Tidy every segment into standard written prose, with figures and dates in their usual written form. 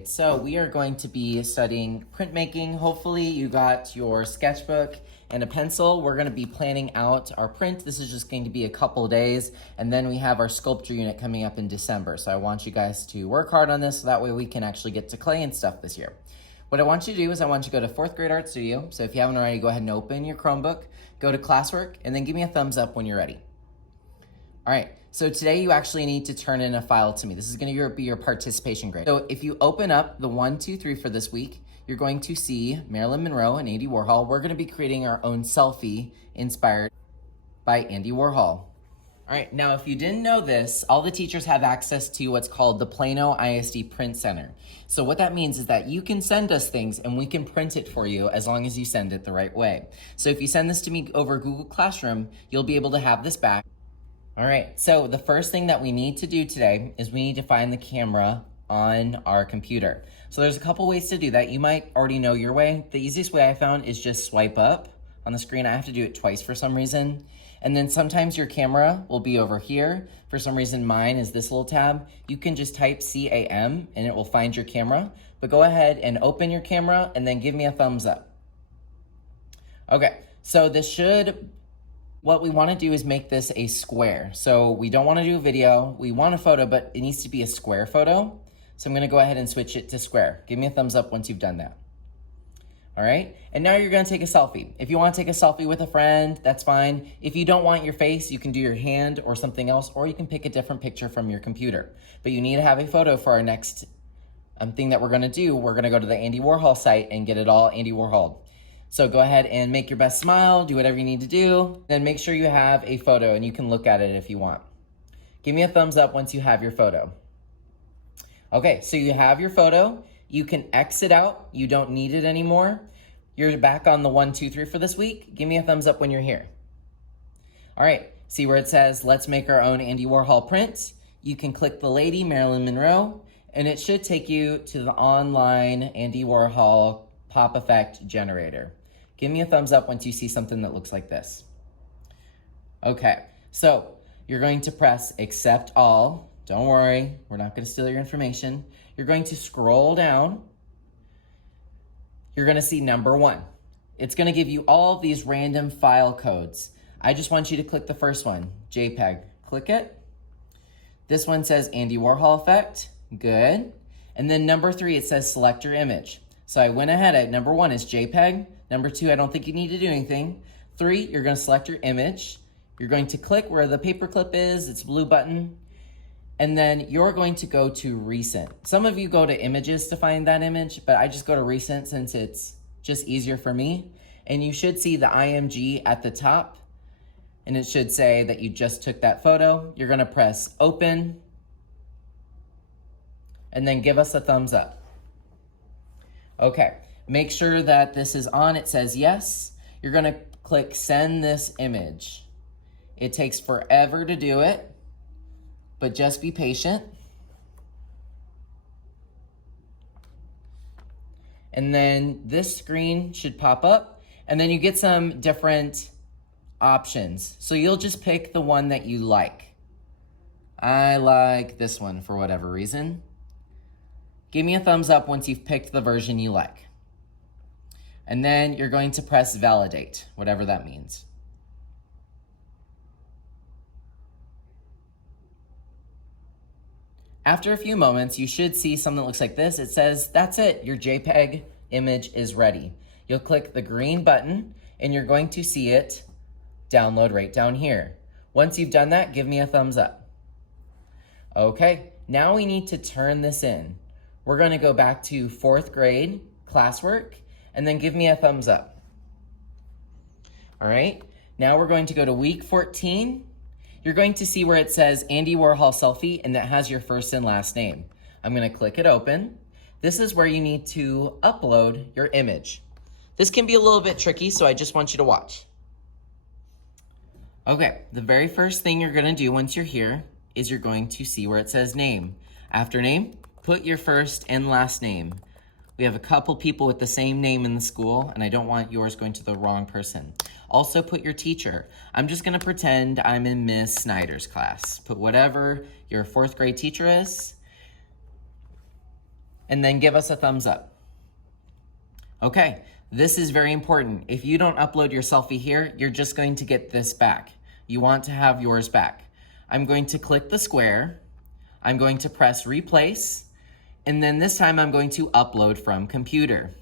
grade. So we are going to be studying printmaking. Hopefully you got your sketchbook and a pencil. We're going to be planning out our print. This is just going to be a couple days, and then we have our sculpture unit coming up in December. So I want you guys to work hard on this so that way we can actually get to clay and stuff this year. What I want you to do is I want you to go to 4th grade art studio. So if you haven't already, go ahead and open your Chromebook, go to classwork, and then give me a thumbs up when you're ready. All right, so today you actually need to turn in a file to me. This is gonna be your participation grade. So if you open up the 1, 2, 3 for this week, you're going to see Marilyn Monroe and Andy Warhol. We're gonna be creating our own selfie inspired by Andy Warhol. All right, now if you didn't know this, all the teachers have access to what's called the Plano ISD Print Center. So what that means is that you can send us things and we can print it for you as long as you send it the right way. So if you send this to me over Google Classroom, you'll be able to have this back. All right, so the first thing that we need to do today is we need to find the camera on our computer. So there's a couple ways to do that. You might already know your way. The easiest way I found is just swipe up on the screen. I have to do it twice for some reason. And then sometimes your camera will be over here. For some reason, mine is this little tab. You can just type CAM and it will find your camera. But go ahead and open your camera and then give me a thumbs up. Okay, so what we want to do is make this a square. So we don't want to do a video. We want a photo, but it needs to be a square photo. So I'm going to go ahead and switch it to square. Give me a thumbs up once you've done that. All right, and now you're going to take a selfie. If you want to take a selfie with a friend, that's fine. If you don't want your face, you can do your hand or something else, or you can pick a different picture from your computer. But you need to have a photo for our next thing that we're going to do. We're going to go to the Andy Warhol site and get it all Andy Warhol. So go ahead and make your best smile, do whatever you need to do, then make sure you have a photo and you can look at it if you want. Give me a thumbs up once you have your photo. Okay, so you have your photo. You can exit out. You don't need it anymore. You're back on the 1, 2, 3 for this week. Give me a thumbs up when you're here. All right, see where it says, let's make our own Andy Warhol print. You can click the lady, Marilyn Monroe, and it should take you to the online Andy Warhol pop effect generator. Give me a thumbs up once you see something that looks like this. Okay, so you're going to press accept all. Don't worry, we're not going to steal your information. You're going to scroll down. You're going to see number 1. It's going to give you all of these random file codes. I just want you to click the first one, JPEG. Click it. This one says Andy Warhol effect. Good. And then number 3, it says select your image. So I went ahead at number 1 is JPEG. Number 2, I don't think you need to do anything. 3, you're going to select your image. You're going to click where the paperclip is. It's a blue button. And then you're going to go to recent. Some of you go to images to find that image, but I just go to recent since it's just easier for me. And you should see the IMG at the top. And it should say that you just took that photo. You're going to press open. And then give us a thumbs up. Okay, make sure that this is on. It says yes. You're going to click send this image. It takes forever to do it, but just be patient. And then this screen should pop up, and then you get some different options. So you'll just pick the one that you like. I like this one for whatever reason. Give me a thumbs up once you've picked the version you like. And then you're going to press validate, whatever that means. After a few moments, you should see something that looks like this. It says, that's it, your JPEG image is ready. You'll click the green button and you're going to see it download right down here. Once you've done that, give me a thumbs up. Okay, now we need to turn this in. We're going to go back to 4th grade classwork and then give me a thumbs up. All right, now we're going to go to week 14. You're going to see where it says Andy Warhol selfie and that has your first and last name. I'm going to click it open. This is where you need to upload your image. This can be a little bit tricky, so I just want you to watch. Okay, the very first thing you're going to do once you're here is you're going to see where it says name. After name, put your first and last name. We have a couple people with the same name in the school, and I don't want yours going to the wrong person. Also put your teacher. I'm just gonna pretend I'm in Miss Snyder's class. Put whatever your 4th grade teacher is. and then give us a thumbs up. Okay, this is very important. If you don't upload your selfie here, you're just going to get this back. You want to have yours back. I'm going to click the square. I'm going to press replace, and then this time I'm going to upload from computer.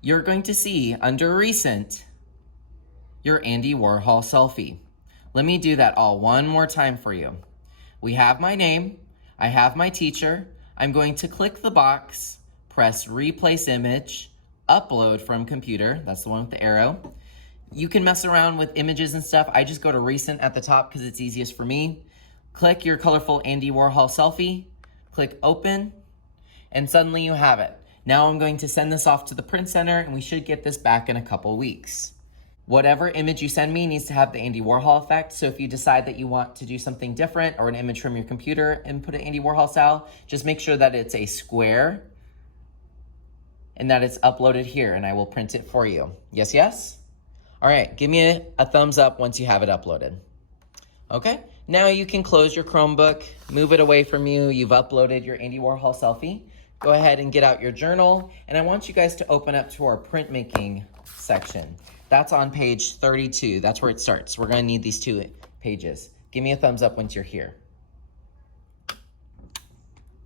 You're going to see under recent, your Andy Warhol selfie. Let me do that all one more time for you. We have my name, I have my teacher. I'm going to click the box, press replace image, upload from computer. That's the one with the arrow. You can mess around with images and stuff. I just go to recent at the top because it's easiest for me. Click your colorful Andy Warhol selfie, click open, and suddenly you have it. Now I'm going to send this off to the print center and we should get this back in a couple weeks. Whatever image you send me needs to have the Andy Warhol effect. So if you decide that you want to do something different or an image from your computer and put it Andy Warhol style, just make sure that it's a square and that it's uploaded here and I will print it for you. Yes, yes? All right, give me a thumbs up once you have it uploaded. Okay, now you can close your Chromebook, move it away from you. You've uploaded your Andy Warhol selfie. Go ahead and get out your journal. And I want you guys to open up to our printmaking section. That's on page 32. That's where it starts. We're gonna need these 2 pages. Give me a thumbs up once you're here.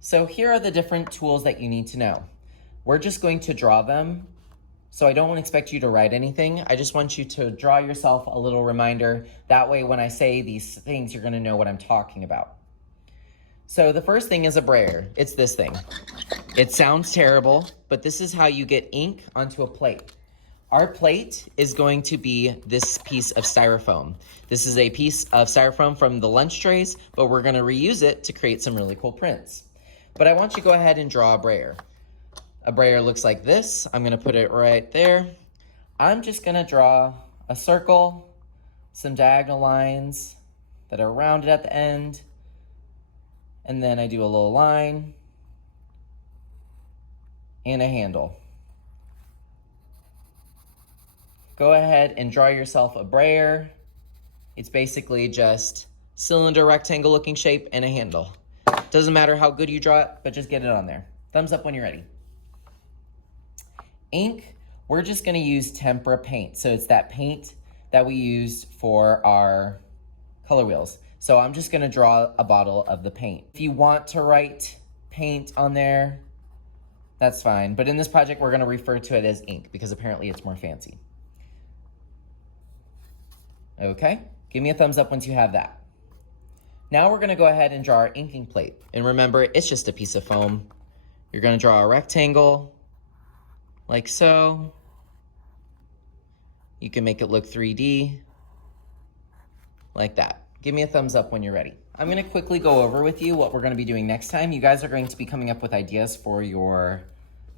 So here are the different tools that you need to know. We're just going to draw them. So I don't expect you to write anything. I just want you to draw yourself a little reminder. That way when I say these things, you're gonna know what I'm talking about. So the first thing is a brayer. It's this thing. It sounds terrible, but this is how you get ink onto a plate. Our plate is going to be this piece of styrofoam. This is a piece of styrofoam from the lunch trays, but we're gonna reuse it to create some really cool prints. But I want you to go ahead and draw a brayer. A brayer looks like this. I'm gonna put it right there. I'm just gonna draw a circle, some diagonal lines that are rounded at the end, and then I do a little line and a handle. Go ahead and draw yourself a brayer. It's basically just cylinder, rectangle looking shape and a handle. Doesn't matter how good you draw it, but just get it on there. Thumbs up when you're ready. Ink, we're just gonna use tempera paint. So it's that paint that we use for our color wheels. So I'm just gonna draw a bottle of the paint. If you want to write paint on there, that's fine. But in this project, we're gonna refer to it as ink because apparently it's more fancy. Okay, give me a thumbs up once you have that. Now we're gonna go ahead and draw our inking plate. And remember, it's just a piece of foam. You're gonna draw a rectangle, like so. You can make it look 3D, like that. Give me a thumbs up when you're ready. I'm gonna quickly go over with you what we're gonna be doing next time. You guys are going to be coming up with ideas for your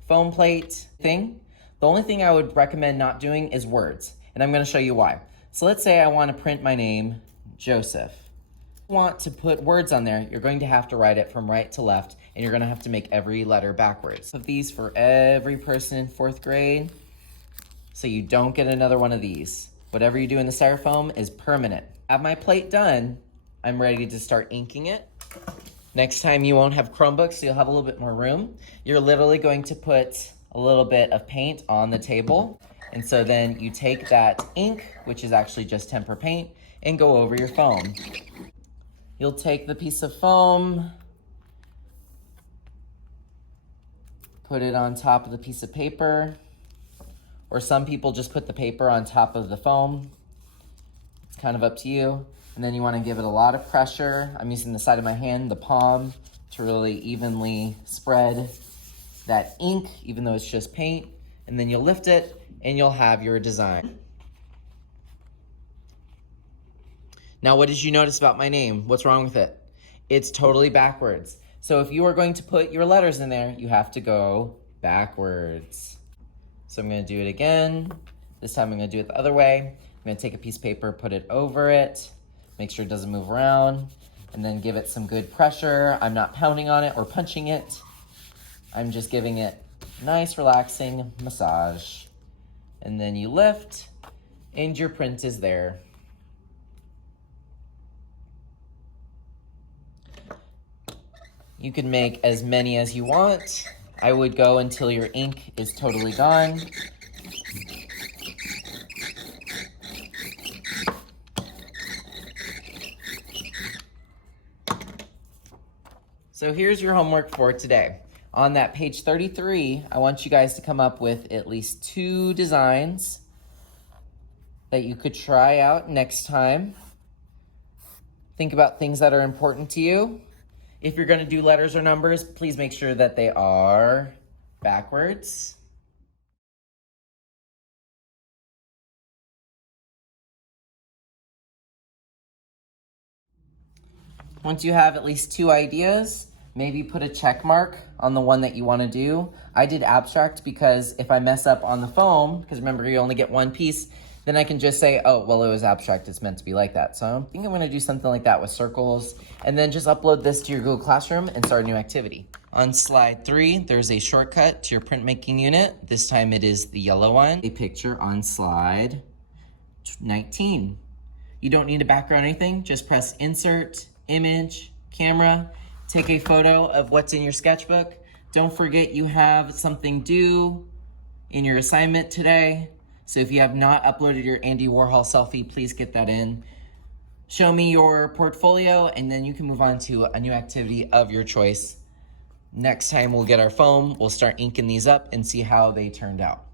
foam plate thing. The only thing I would recommend not doing is words, and I'm gonna show you why. So let's say I wanna print my name, Joseph. If you want to put words on there, you're going to have to write it from right to left, and you're gonna have to make every letter backwards. Of these for every person in 4th grade, so you don't get another one of these. Whatever you do in the styrofoam is permanent. I have my plate done. I'm ready to start inking it. Next time you won't have Chromebooks, so you'll have a little bit more room. You're literally going to put a little bit of paint on the table. And so then you take that ink, which is actually just tempera paint, and go over your foam. You'll take the piece of foam, put it on top of the piece of paper, or some people just put the paper on top of the foam. It's kind of up to you. And then you want to give it a lot of pressure. I'm using the side of my hand, the palm, to really evenly spread that ink, even though it's just paint. And then you'll lift it and you'll have your design. Now, what did you notice about my name? What's wrong with it? It's totally backwards. So if you are going to put your letters in there, you have to go backwards. So I'm gonna do it again. This time I'm gonna do it the other way. I'm gonna take a piece of paper, put it over it, make sure it doesn't move around, and then give it some good pressure. I'm not pounding on it or punching it. I'm just giving it a nice, relaxing massage. And then you lift, and your print is there. You can make as many as you want. I would go until your ink is totally gone. So here's your homework for today. On that page 33, I want you guys to come up with at least 2 designs that you could try out next time. Think about things that are important to you. If you're going to do letters or numbers, please make sure that they are backwards. Once you have at least 2 ideas, maybe put a check mark on the one that you want to do. I did abstract because if I mess up on the foam, because remember you only get 1 piece, then I can just say, oh, well, it was abstract, it's meant to be like that. So I think I'm going to do something like that with circles, and then just upload this to your Google Classroom and start a new activity. On slide 3, there's a shortcut to your printmaking unit. This time it is the yellow one. A picture on slide 19. You don't need a background or anything, just press insert, image, camera, take a photo of what's in your sketchbook. Don't forget you have something due in your assignment today. So if you have not uploaded your Andy Warhol selfie, please get that in. Show me your portfolio, and then you can move on to a new activity of your choice. Next time we'll get our foam, we'll start inking these up and see how they turned out.